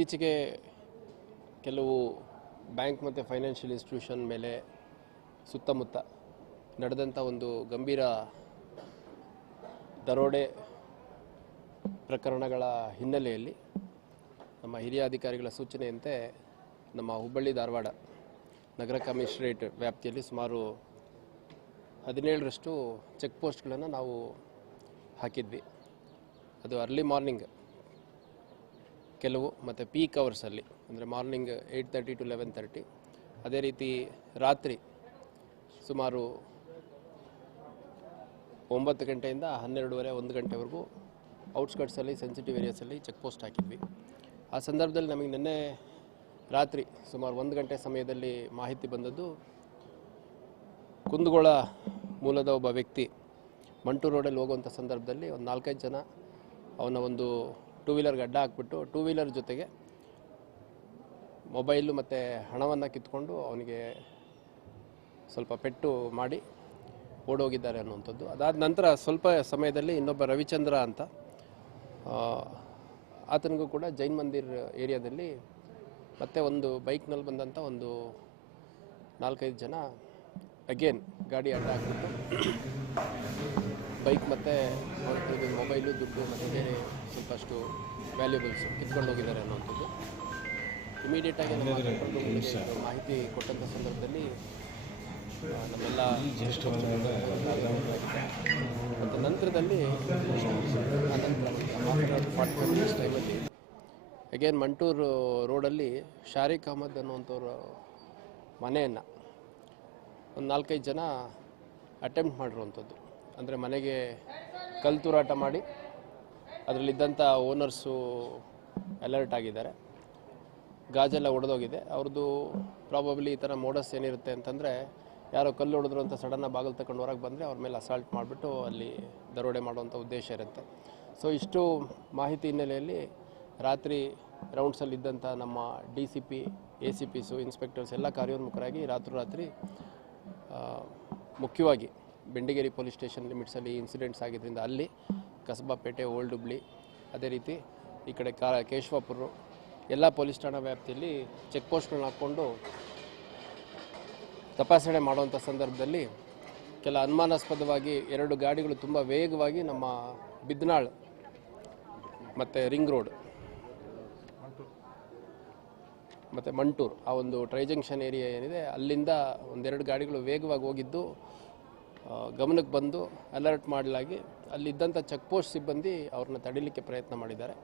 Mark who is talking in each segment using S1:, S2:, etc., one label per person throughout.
S1: ಇತ್ತೀಚೆಗೆ ಕೆಲವು ಬ್ಯಾಂಕ್ ಮತ್ತು ಫೈನಾನ್ಷಿಯಲ್ ಇನ್ಸ್ಟಿಟ್ಯೂಷನ್ ಮೇಲೆ ಸುತ್ತಮುತ್ತ ನಡೆದಂಥ ಒಂದು ಗಂಭೀರ ದರೋಡೆ ಪ್ರಕರಣಗಳ ಹಿನ್ನೆಲೆಯಲ್ಲಿ ನಮ್ಮ ಹಿರಿಯ ಅಧಿಕಾರಿಗಳ ಸೂಚನೆಯಂತೆ ನಮ್ಮ ಹುಬ್ಬಳ್ಳಿ ಧಾರವಾಡ ನಗರ ಕಮಿಷನರೇಟ್ ವ್ಯಾಪ್ತಿಯಲ್ಲಿ ಸುಮಾರು ಹದಿನೇಳರಷ್ಟು ಚೆಕ್ ಪೋಸ್ಟ್ಗಳನ್ನು ನಾವು ಹಾಕಿದ್ವಿ ಅದು ಅರ್ಲಿ ಮಾರ್ನಿಂಗ್ ಕೆಲವು ಮತ್ತು ಪೀಕ್ ಅವರ್ಸಲ್ಲಿ ಅಂದರೆ morning eight thirty to eleven thirty ಅದೇ ರೀತಿ ರಾತ್ರಿ ಸುಮಾರು ಒಂಬತ್ತು ಗಂಟೆಯಿಂದ ಹನ್ನೆರಡುವರೆ, ಒಂದು ಗಂಟೆವರೆಗೂ ಔಟ್ಸ್ಕಟ್ಸಲ್ಲಿ ಸೆನ್ಸಿಟಿವ್ ಏರಿಯಾಸಲ್ಲಿ ಚೆಕ್ ಪೋಸ್ಟ್ ಹಾಕಿದ್ವಿ. ಆ ಸಂದರ್ಭದಲ್ಲಿ ನಮಗೆ ನಿನ್ನೆ ರಾತ್ರಿ ಸುಮಾರು ಒಂದು ಗಂಟೆ ಸಮಯದಲ್ಲಿ ಮಾಹಿತಿ ಬಂದದ್ದು, ಕುಂದಗೋಳ ಮೂಲದ ಒಬ್ಬ ವ್ಯಕ್ತಿ ಮಂಟೂರು ರೋಡಲ್ಲಿ ಹೋಗುವಂಥ ಸಂದರ್ಭದಲ್ಲಿ ಒಂದು ನಾಲ್ಕೈದು ಜನ ಅವನ ಒಂದು ಟೂ ವೀಲರ್ಗೆ ಅಡ್ಡ ಹಾಕ್ಬಿಟ್ಟು ಟೂ ವೀಲರ್ ಜೊತೆಗೆ ಮೊಬೈಲು ಮತ್ತು ಹಣವನ್ನು ಕಿತ್ಕೊಂಡು ಅವನಿಗೆ ಸ್ವಲ್ಪ ಪೆಟ್ಟು ಮಾಡಿ ಓಡೋಗಿದ್ದಾರೆ ಅನ್ನುವಂಥದ್ದು. ಅದಾದ ನಂತರ ಸ್ವಲ್ಪ ಸಮಯದಲ್ಲಿ ಇನ್ನೊಬ್ಬ ರವಿಚಂದ್ರ ಅಂತ ಆತನಿಗೂ ಕೂಡ ಜೈನ್ ಮಂದಿರ್ ಏರಿಯಾದಲ್ಲಿ ಮತ್ತೆ ಒಂದು ಬೈಕ್ನಲ್ಲಿ ಬಂದಂಥ ಒಂದು ನಾಲ್ಕೈದು ಜನ ಅಗೇನ್ ಗಾಡಿ ಅಡ್ಡ ಹಾಕ್ಬಿಟ್ಟು ಬೈಕ್ ಮತ್ತು ಮೊಬೈಲು ದುಡ್ಡು ಮತ್ತು ಬೇರೆ ಸ್ವಲ್ಪಷ್ಟು ವ್ಯಾಲ್ಯೂಬಲ್ಸು ಕಿತ್ಕೊಂಡು ಹೋಗಿದ್ದಾರೆ ಅನ್ನೋವಂಥದ್ದು. ಇಮಿಡಿಯೇಟಾಗಿ ನಮ್ಮ ಕಂಟ್ರೋಲ್ ರೂಮ್ಗೆ ಇದು ಮಾಹಿತಿ ಕೊಟ್ಟಂಥ ಸಂದರ್ಭದಲ್ಲಿ ನಮ್ಮೆಲ್ಲ ಮತ್ತು ನಂತರದಲ್ಲಿ ಫಾರ್ಟಿ ಟೈಮಲ್ಲಿ ಅಗೇನ್ ಮಂಟೂರು ರೋಡಲ್ಲಿ ಶಾರಿಕ್ ಅಹಮದ್ ಅನ್ನುವಂಥವ್ರ ಮನೆಯನ್ನು ಒಂದು ನಾಲ್ಕೈದು ಜನ ಅಟೆಂಪ್ಟ್ ಮಾಡಿರುವಂಥದ್ದು. ಅಂದರೆ ಮನೆಗೆ ಕಲ್ಲು ತೂರಾಟ ಮಾಡಿ ಅದರಲ್ಲಿದ್ದಂಥ ಓನರ್ಸು ಅಲರ್ಟ್ ಆಗಿದ್ದಾರೆ. ಗಾಜೆಲ್ಲ ಒಡೆದೋಗಿದೆ. ಅವ್ರದ್ದು ಪ್ರಾಬಬ್ಲಿ ಈ ಥರ ಮೋಡಸ್ ಏನಿರುತ್ತೆ ಅಂತಂದರೆ ಯಾರೋ ಕಲ್ಲು ಹೊಡೆದ್ರು ಅಂತ ಸಡನ್ನಾಗಿ ಬಾಗಿಲು ತಗೊಂಡು ಹೊರಗೆ ಬಂದರೆ ಅವ್ರ ಮೇಲೆ ಅಸಾಲ್ಟ್ ಮಾಡಿಬಿಟ್ಟು ಅಲ್ಲಿ ದರೋಡೆ ಮಾಡುವಂಥ ಉದ್ದೇಶ ಇರುತ್ತೆ. ಸೊ ಇಷ್ಟು ಮಾಹಿತಿ ಹಿನ್ನೆಲೆಯಲ್ಲಿ ರಾತ್ರಿ ರೌಂಡ್ಸಲ್ಲಿದ್ದಂಥ ನಮ್ಮ D C P A C Ps inspectors ಎಲ್ಲ ಕಾರ್ಯೋನ್ಮುಖರಾಗಿ ರಾತ್ರೋರಾತ್ರಿ ರಾತ್ರಿ ಮುಖ್ಯವಾಗಿ ಬೆಂಡಿಗೇರಿ ಪೊಲೀಸ್ ಸ್ಟೇಷನ್ ಲಿಮಿಟ್ಸಲ್ಲಿ ಇನ್ಸಿಡೆಂಟ್ಸ್ ಆಗಿದ್ದರಿಂದ ಅಲ್ಲಿ ಕಸಬಾಪೇಟೆ ಓಲ್ಡ್ ಹುಬ್ಳಿ, ಅದೇ ರೀತಿ ಈ ಕಡೆ ಕಾ ಕೇಶವಾಪುರ, ಎಲ್ಲ ಪೊಲೀಸ್ ಠಾಣಾ ವ್ಯಾಪ್ತಿಯಲ್ಲಿ ಚೆಕ್ ಪೋಸ್ಟ್ಗಳನ್ನ ಹಾಕ್ಕೊಂಡು ತಪಾಸಣೆ ಮಾಡುವಂಥ ಸಂದರ್ಭದಲ್ಲಿ ಕೆಲ ಅನುಮಾನಾಸ್ಪದವಾಗಿ ಎರಡು ಗಾಡಿಗಳು ತುಂಬ ವೇಗವಾಗಿ ನಮ್ಮ ಬಿದ್ನಾಳ್ ಮತ್ತು ರಿಂಗ್ ರೋಡ್ ಮತ್ತು ಮಂಟೂರ್ ಆ ಒಂದು ಟ್ರೈ ಜಂಕ್ಷನ್ ಏರಿಯಾ ಏನಿದೆ ಅಲ್ಲಿಂದ ಒಂದೆರಡು ಗಾಡಿಗಳು ವೇಗವಾಗಿ ಹೋಗಿದ್ದು ಗಮನಕ್ಕೆ ಬಂದು ಅಲರ್ಟ್ ಮಾಡಲಾಗಿ ಅಲ್ಲಿದ್ದಂಥ ಚೆಕ್ ಪೋಸ್ಟ್ ಸಿಬ್ಬಂದಿ ಅವ್ರನ್ನ ತಡಿಲಿಕ್ಕೆ ಪ್ರಯತ್ನ ಮಾಡಿದ್ದಾರೆ.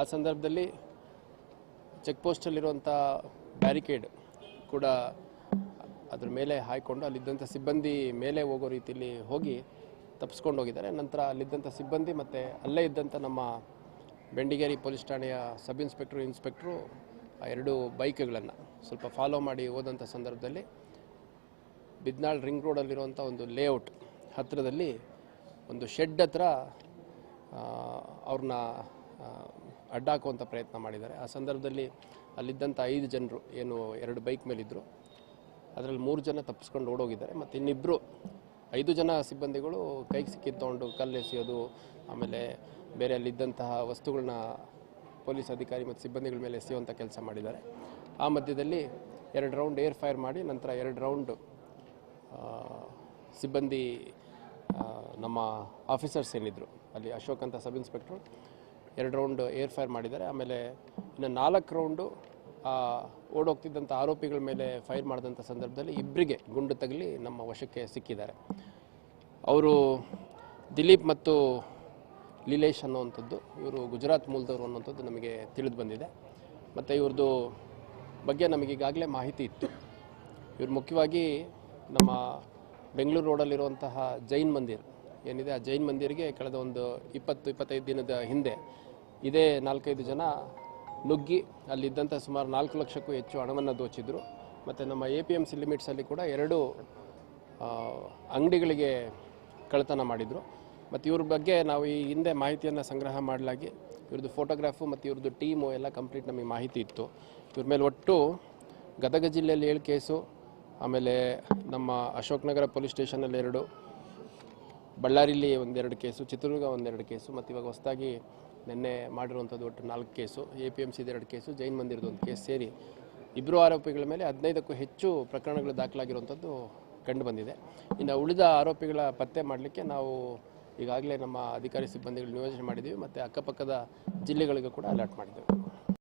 S1: ಆ ಸಂದರ್ಭದಲ್ಲಿ ಚೆಕ್ ಪೋಸ್ಟಲ್ಲಿರುವಂಥ ಬ್ಯಾರಿಕೇಡ್ ಕೂಡ ಅದ್ರ ಮೇಲೆ ಹಾಯ್ಕೊಂಡು ಅಲ್ಲಿದ್ದಂಥ ಸಿಬ್ಬಂದಿ ಮೇಲೆ ಹೋಗೋ ರೀತಿಯಲ್ಲಿ ಹೋಗಿ ತಪ್ಪಿಸ್ಕೊಂಡು ಹೋಗಿದ್ದಾರೆ. ನಂತರ ಅಲ್ಲಿದ್ದಂಥ ಸಿಬ್ಬಂದಿ ಮತ್ತು ಅಲ್ಲೇ ಇದ್ದಂಥ ನಮ್ಮ ಬೆಂಡಿಗೇರಿ ಪೊಲೀಸ್ ಠಾಣೆಯ ಸಬ್ ಇನ್ಸ್ಪೆಕ್ಟ್ರು ಇನ್ಸ್ಪೆಕ್ಟ್ರು ಆ ಎರಡು ಬೈಕ್ಗಳನ್ನು ಸ್ವಲ್ಪ ಫಾಲೋ ಮಾಡಿ ಹೋದಂಥ ಸಂದರ್ಭದಲ್ಲಿ ಬಿದ್ನಾಳ್ ರಿಂಗ್ ರೋಡಲ್ಲಿರುವಂಥ ಒಂದು ಲೇಔಟ್ ಹತ್ತಿರದಲ್ಲಿ ಒಂದು ಶೆಡ್ ಹತ್ರ ಅವ್ರನ್ನ ಅಡ್ಡಾಕುವಂಥ ಪ್ರಯತ್ನ ಮಾಡಿದ್ದಾರೆ. ಆ ಸಂದರ್ಭದಲ್ಲಿ ಅಲ್ಲಿದ್ದಂಥ ಐದು ಜನರು, ಏನು ಎರಡು ಬೈಕ್ ಮೇಲಿದ್ದರು ಅದರಲ್ಲಿ ಮೂರು ಜನ ತಪ್ಪಿಸ್ಕೊಂಡು ಓಡೋಗಿದ್ದಾರೆ. ಮತ್ತು ಇನ್ನಿಬ್ಬರು ಐದು ಜನ ಸಿಬ್ಬಂದಿಗಳು ಕೈಗೆ ಸಿಕ್ಕಿದ್ದು ತೊಗೊಂಡು ಕಲ್ಲು ಎಸೆಯೋದು ಆಮೇಲೆ ಬೇರೆ ಅಲ್ಲಿದ್ದಂತಹ ವಸ್ತುಗಳನ್ನ ಪೊಲೀಸ್ ಅಧಿಕಾರಿ ಮತ್ತು ಸಿಬ್ಬಂದಿಗಳ ಮೇಲೆ ಎಸೆಯುವಂಥ ಕೆಲಸ ಮಾಡಿದ್ದಾರೆ. ಆ ಮಧ್ಯದಲ್ಲಿ ಎರಡು ರೌಂಡ್ ಏರ್ ಫೈರ್ ಮಾಡಿ, ನಂತರ ಎರಡು ರೌಂಡ್ ಸಿಬ್ಬಂದಿ ನಮ್ಮ ಆಫೀಸರ್ಸ್ ಏನಿದ್ರು, ಅಲ್ಲಿ ಅಶೋಕ್ ಅಂತ ಸಬ್ ಇನ್ಸ್ಪೆಕ್ಟ್ರು, ಎರಡು ರೌಂಡ್ ಏರ್ ಫೈರ್ ಮಾಡಿದ್ದಾರೆ. ಆಮೇಲೆ ಇನ್ನು ನಾಲ್ಕು ರೌಂಡು ಓಡೋಗ್ತಿದ್ದಂಥ ಆರೋಪಿಗಳ ಮೇಲೆ ಫೈರ್ ಮಾಡಿದಂಥ ಸಂದರ್ಭದಲ್ಲಿ ಇಬ್ಬರಿಗೆ ಗುಂಡು ತಗಲಿ ನಮ್ಮ ವಶಕ್ಕೆ ಸಿಕ್ಕಿದ್ದಾರೆ. ಅವರು ದಿಲೀಪ್ ಮತ್ತು ಲೀಲೇಶ್ ಅನ್ನುವಂಥದ್ದು, ಇವರು ಗುಜರಾತ್ ಮೂಲದವರು ಅನ್ನುವಂಥದ್ದು ನಮಗೆ ತಿಳಿದು ಬಂದಿದೆ. ಮತ್ತು ಇವ್ರದ್ದು ಬಗ್ಗೆ ನಮಗೀಗಾಗಲೇ ಮಾಹಿತಿ ಇತ್ತು. ಇವರು ಮುಖ್ಯವಾಗಿ ನಮ್ಮ ಬೆಂಗಳೂರು ರೋಡಲ್ಲಿರುವಂತಹ ಜೈನ್ ಮಂದಿರ್, ಏನಿದೆ ಆ ಜೈನ್ ಮಂದಿರ್ಗೆ ಕಳೆದ ಒಂದು ಇಪ್ಪತ್ತು, ಇಪ್ಪತ್ತೈದು ದಿನದ ಹಿಂದೆ ಇದೇ ನಾಲ್ಕೈದು ಜನ ನುಗ್ಗಿ ಅಲ್ಲಿದ್ದಂಥ ಸುಮಾರು ನಾಲ್ಕು ಲಕ್ಷಕ್ಕೂ ಹೆಚ್ಚು ಹಣವನ್ನು ದೋಚಿದ್ರು. ಮತ್ತು ನಮ್ಮ ಎ ಪಿ ಎಂ ಸಿ ಲಿಮಿಟ್ಸಲ್ಲಿ ಕೂಡ ಎರಡು ಅಂಗಡಿಗಳಿಗೆ ಕಳ್ಳತನ ಮಾಡಿದರು. ಮತ್ತು ಇವ್ರ ಬಗ್ಗೆ ನಾವು ಈ ಹಿಂದೆ ಮಾಹಿತಿಯನ್ನು ಸಂಗ್ರಹ ಮಾಡಲಾಗಿ ಇವ್ರದ್ದು ಫೋಟೋಗ್ರಾಫು ಮತ್ತು ಇವ್ರದ್ದು ಟೀಮು ಎಲ್ಲ ಕಂಪ್ಲೀಟ್ ನಮಗೆ ಮಾಹಿತಿ ಇತ್ತು. ಇವ್ರ ಮೇಲೆ ಒಟ್ಟು ಗದಗ ಜಿಲ್ಲೆಯಲ್ಲಿ ಏಳು ಕೇಸು ಆಮೇಲೆ ನಮ್ಮ ಅಶೋಕ್ ನಗರ ಪೊಲೀಸ್ ಸ್ಟೇಷನಲ್ಲಿ ಎರಡು, ಬಳ್ಳಾರಿಲಿ ಒಂದೆರಡು ಕೇಸು, ಚಿತ್ರದುರ್ಗ ಒಂದೆರಡು ಕೇಸು, ಮತ್ತು ಇವಾಗ ಹೊಸದಾಗಿ ನಿನ್ನೆ ಮಾಡಿರುವಂಥದ್ದು ಒಟ್ಟು ನಾಲ್ಕು ಕೇಸು, ಎ ಪಿ ಎಂ ಸಿದು ಎರಡು ಕೇಸು, ಜೈನ್ ಮಂದಿರದ ಒಂದು ಕೇಸ್ ಸೇರಿ ಇಬ್ಬರು ಆರೋಪಿಗಳ ಮೇಲೆ ಹದಿನೈದಕ್ಕೂ ಹೆಚ್ಚು ಪ್ರಕರಣಗಳು ದಾಖಲಾಗಿರುವಂಥದ್ದು ಕಂಡು ಬಂದಿದೆ. ಇನ್ನು ಉಳಿದ ಆರೋಪಿಗಳ ಪತ್ತೆ ಮಾಡಲಿಕ್ಕೆ ನಾವು ಈಗಾಗಲೇ ನಮ್ಮ ಅಧಿಕಾರಿ ಸಿಬ್ಬಂದಿಗಳು ನಿಯೋಜನೆ ಮಾಡಿದ್ದೀವಿ, ಮತ್ತು ಅಕ್ಕಪಕ್ಕದ ಜಿಲ್ಲೆಗಳಿಗೂ ಕೂಡ ಅಲರ್ಟ್ ಮಾಡಿದ್ದೇವೆ.